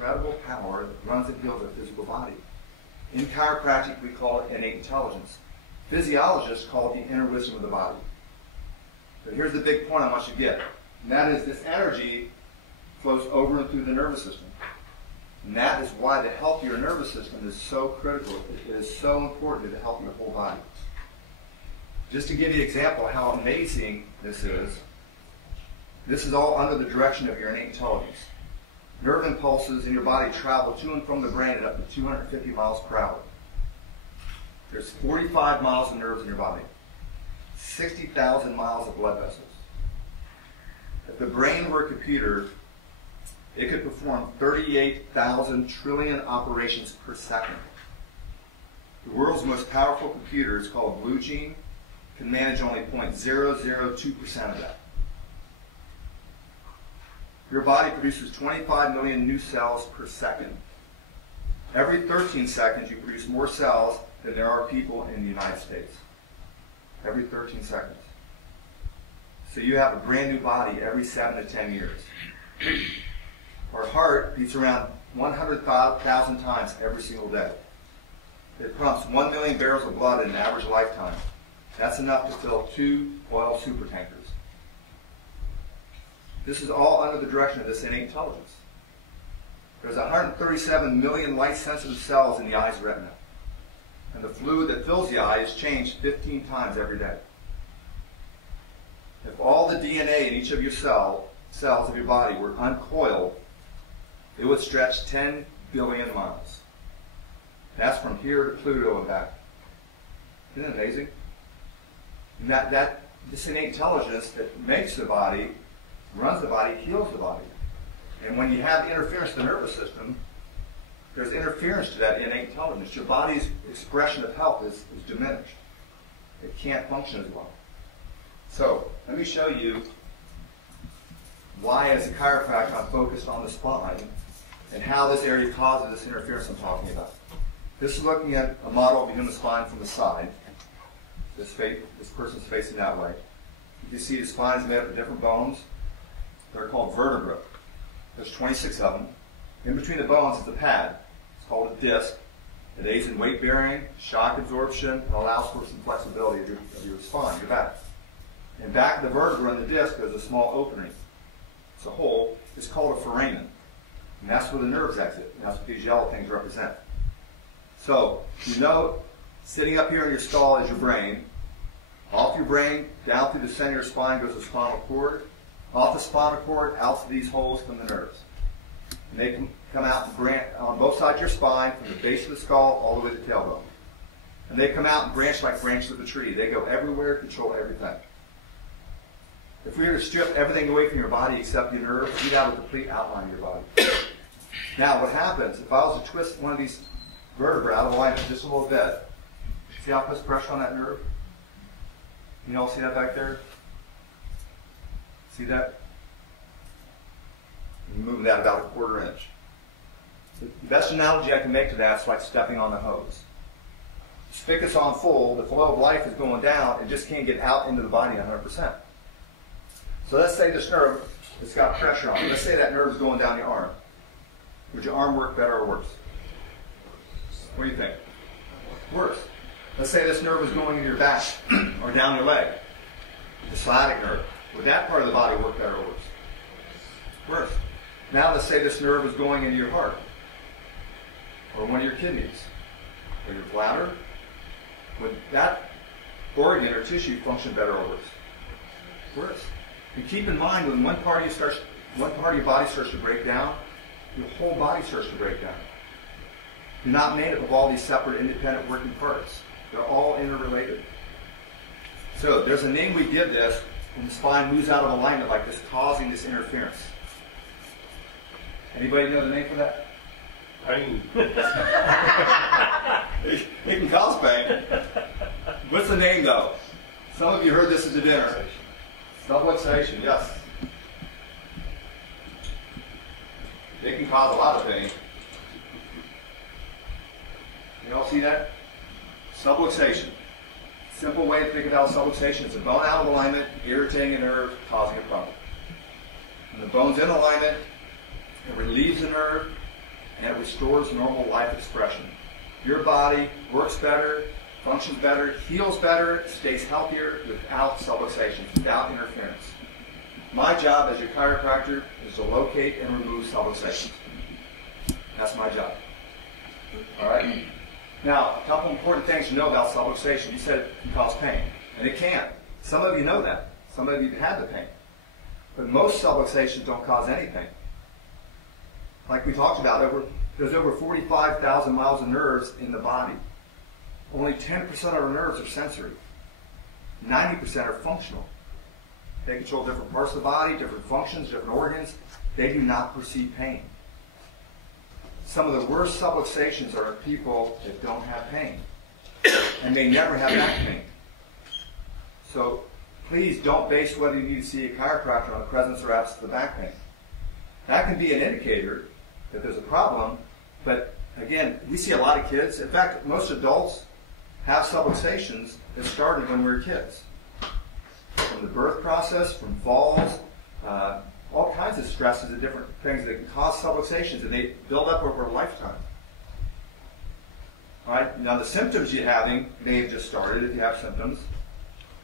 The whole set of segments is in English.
incredible power that runs and heals our physical body. In chiropractic, we call it innate intelligence. Physiologists call it the inner wisdom of the body. But here's the big point I want you to get, and that is this energy flows over and through the nervous system. And that is why the health of your nervous system is so critical. It is so important to the health of your whole body. Just to give you an example of how amazing this is all under the direction of your innate intelligence. Nerve impulses in your body travel to and from the brain at up to 250 miles per hour. There's 45 miles of nerves in your body, 60,000 miles of blood vessels. If the brain were a computer, it could perform 38,000 trillion operations per second. The world's most powerful computer is called a blue gene, can manage only 0.002% of that. Your body produces 25 million new cells per second. Every 13 seconds, you produce more cells than there are people in the United States. Every 13 seconds. So you have a brand new body every 7 to 10 years. Our heart beats around 100,000 times every single day. It pumps 1 million barrels of blood in an average lifetime. That's enough to fill 2 oil supertankers. This is all under the direction of this innate intelligence. There's 137 million light-sensitive cells in the eye's retina. And the fluid that fills the eye is changed 15 times every day. If all the DNA in each of your cells of your body were uncoiled, it would stretch 10 billion miles. That's from here to Pluto and back. Isn't it amazing? And this innate intelligence that makes the body, runs the body, heals the body. And when you have interference to the nervous system, there's interference to that innate intelligence. Your body's expression of health is diminished. It can't function as well. So, let me show you why, as a chiropractor, I'm focused on the spine and how this area causes this interference I'm talking about. This is looking at a model of the human spine from the side. This person's facing that way. You can see the spine is made up of different bones. They're called vertebrae. There's 26 of them. In between the bones is a pad. It's called a disc. It aids in weight bearing, shock absorption, and allows for some flexibility of your spine, your back. And back of the vertebra in the disc there's a small opening. It's a hole. It's called a foramen. And that's where the nerves exit. And that's what these yellow things represent. So, you know, sitting up here in your skull is your brain. Off your brain, down through the center of your spine goes the spinal cord. Off the spinal cord, out through these holes come the nerves. And they can come out and branch on both sides of your spine, from the base of the skull all the way to the tailbone. And they come out and branch like branches of a tree. They go everywhere, control everything. If we were to strip everything away from your body except your nerves, you'd have a complete outline of your body. Now, what happens, if I was to twist one of these vertebrae out of alignment just a little bit, see how it puts pressure on that nerve? Can you all see that back there? See that? You move that about a 1/4 inch. The best analogy I can make to that is like stepping on the hose. The spigot's on full, the flow of life is going down, it just can't get out into the body 100%. So let's say this nerve, it's got pressure on it. Let's say that nerve is going down your arm. Would your arm work better or worse? What do you think? Worse. Let's say this nerve is going into your back or down your leg. The sciatic nerve. Would that part of the body work better or worse? Worse. Now let's say this nerve is going into your heart or one of your kidneys or your bladder. Would that organ or tissue function better or worse? Worse. And keep in mind, when one part of your body starts to break down, your whole body starts to break down. You're not made up of all these separate, independent working parts. They're all interrelated. So there's a name we give this when the spine moves out of alignment like this, causing this interference. Anybody know the name for that? Pain. It can cause pain. What's the name, though? Some of you heard this at the dinner. Subluxation, yes. It can cause a lot of pain. You all see that? Subluxation. Simple way to think about subluxation is a bone out of alignment, irritating a nerve, causing a problem. When the bone's in alignment, it relieves the nerve, and it restores normal life expression. Your body works better, functions better, heals better, stays healthier without subluxations, without interference. My job as your chiropractor is to locate and remove subluxations. That's my job. All right? Now, a couple important things to know about subluxation. You said it can cause pain, and it can. Some of you know that. Some of you have had the pain. But most subluxations don't cause any pain. Like we talked about, there's over 45,000 miles of nerves in the body. Only 10% of our nerves are sensory. 90% are functional. They control different parts of the body, different functions, different organs. They do not perceive pain. Some of the worst subluxations are people that don't have pain and may never have back pain. So please don't base whether you need to see a chiropractor on the presence or absence of the back pain. That can be an indicator that there's a problem, but again, we see a lot of kids. In fact, most adults have subluxations that started when we were kids. From the birth process, from falls, all kinds of stresses and different things that can cause subluxations, and they build up over a lifetime. All right? Now, the symptoms you're having may have just started if you have symptoms.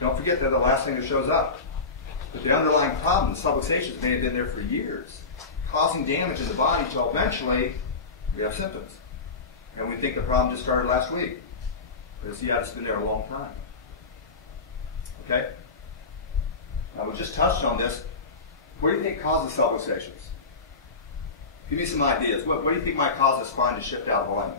Don't forget they're the last thing that shows up. But the underlying problem, the subluxations, may have been there for years, causing damage in the body until eventually we have symptoms. And we think the problem just started last week. Because, yeah, it's been there a long time. Okay? Now, we just touched on this. What do you think causes subluxations? Give me some ideas. What do you think might cause the spine to shift out of line?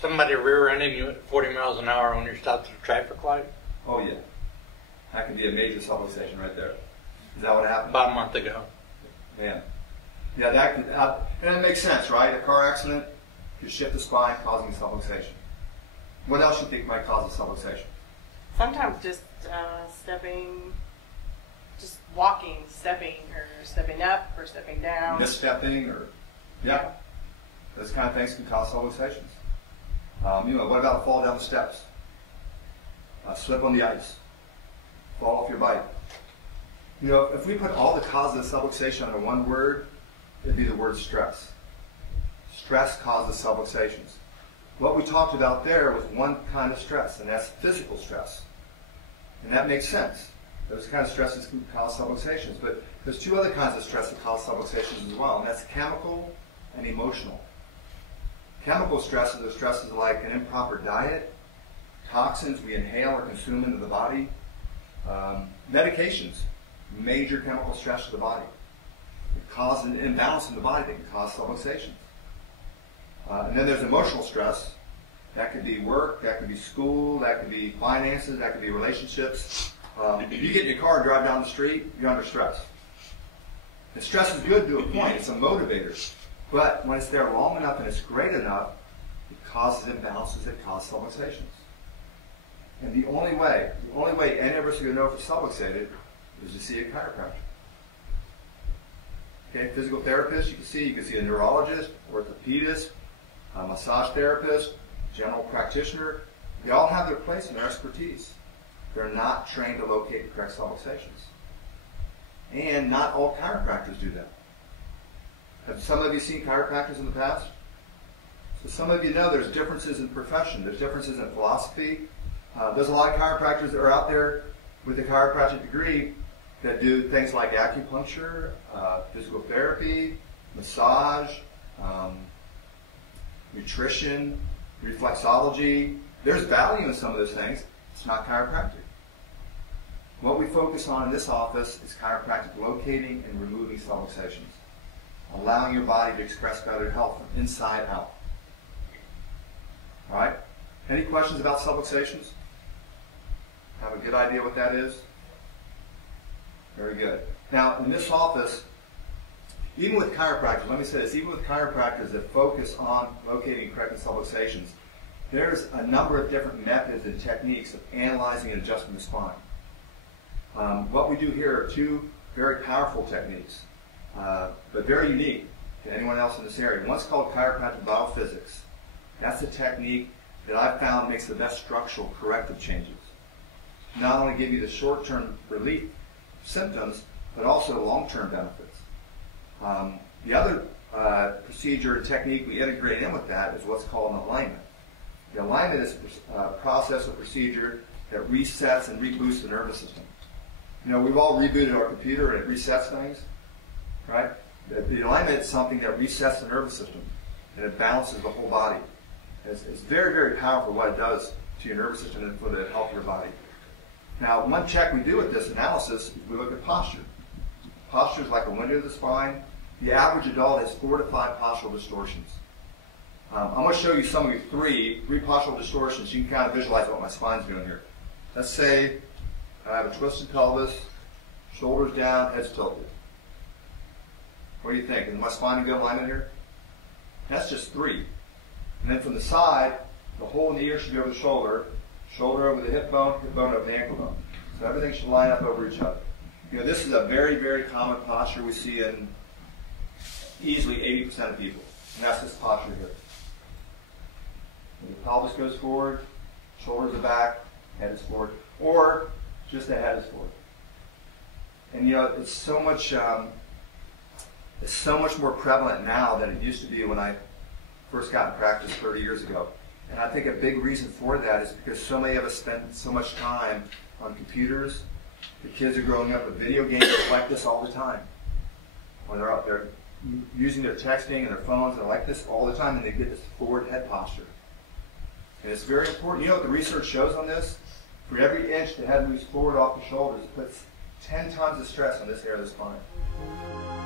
Somebody rear-ending you at 40 miles an hour when you're stopped at a traffic light? Oh, yeah. That could be a major subluxation right there. Is that what happened? About a month ago. Man. Yeah, that could, and it makes sense, right? A car accident could shift the spine, causing subluxation. What else do you think might cause a subluxation? Sometimes just stepping, just walking, stepping, or stepping up, or stepping down. Misstepping, or, yeah. Those kind of things can cause subluxations. What about a fall down the steps? Slip on the ice. Fall off your bike. If we put all the causes of subluxation under one word, it'd be the word stress. Stress causes subluxations. What we talked about there was one kind of stress, and that's physical stress. And that makes sense. Those kind of stresses can cause subluxations. But there's two other kinds of stress that cause subluxations as well, and that's chemical and emotional. Chemical stresses are stresses like an improper diet, toxins we inhale or consume into the body, medications, major chemical stress to the body. It causes an imbalance in the body that can cause subluxations. And then there's emotional stress. That could be work, that could be school, that could be finances, that could be relationships. If you get in your car and drive down the street, you're under stress. And stress is good to a point. It's a motivator. But when it's there long enough and it's great enough, it causes imbalances that cause subluxations. And the only way any of us are going to know if it's subluxated is to see a chiropractor. Okay, physical therapist you can see a neurologist, orthopedist, a massage therapist, general practitioner. They all have their place and their expertise. They're not trained to locate the correct subluxations. And not all chiropractors do that. Have some of you seen chiropractors in the past? So some of you know there's differences in profession. There's differences in philosophy. There's a lot of chiropractors that are out there with a chiropractic degree that do things like acupuncture, physical therapy, massage, nutrition, reflexology. There's value in some of those things. It's not chiropractic. What we focus on in this office is chiropractic locating and removing subluxations, allowing your body to express better health from inside out. All right? Any questions about subluxations? Have a good idea what that is? Very good. Now, in this office, even with chiropractors, let me say this, even with chiropractors that focus on locating and correcting subluxations, there's a number of different methods and techniques of analyzing and adjusting the spine. What we do here are two very powerful techniques, but very unique to anyone else in this area. One's called chiropractic biophysics. That's a technique that I've found makes the best structural corrective changes. Not only give you the short-term relief symptoms, but also long-term benefits. The other procedure and technique we integrate in with that is what's called an alignment. The alignment is a process or procedure that resets and reboosts the nervous system. You know, we've all rebooted our computer and it resets things, right? The alignment is something that resets the nervous system and it balances the whole body. It's very, very powerful what it does to your nervous system and for the health of your body. Now, one check we do with this analysis is we look at posture. Posture is like a window to the spine. The average adult has 4 to 5 postural distortions. I'm going to show you some of your three postural distortions. You can kind of visualize what my spine's doing here. Let's say I have a twisted pelvis, shoulders down, head's tilted. What do you think? Is my spine in good alignment here? That's just 3. And then from the side, the hole in the ear should be over the shoulder, shoulder over the hip bone over the ankle bone. So everything should line up over each other. You know, this is a very, very common posture we see in easily 80% of people. And that's this posture here. The pelvis goes forward, shoulders are back, head is forward, or just the head is forward. And you know, it's so much more prevalent now than it used to be when I first got in practice 30 years ago. And I think a big reason for that is because so many of us spend so much time on computers. The kids are growing up with video games like this all the time. When they're out there using their texting and their phones, they're like this all the time, and they get this forward head posture. And it's very important. You know what the research shows on this? For every inch the head moves forward off the shoulders, it puts 10 tons of stress on this area of the spine.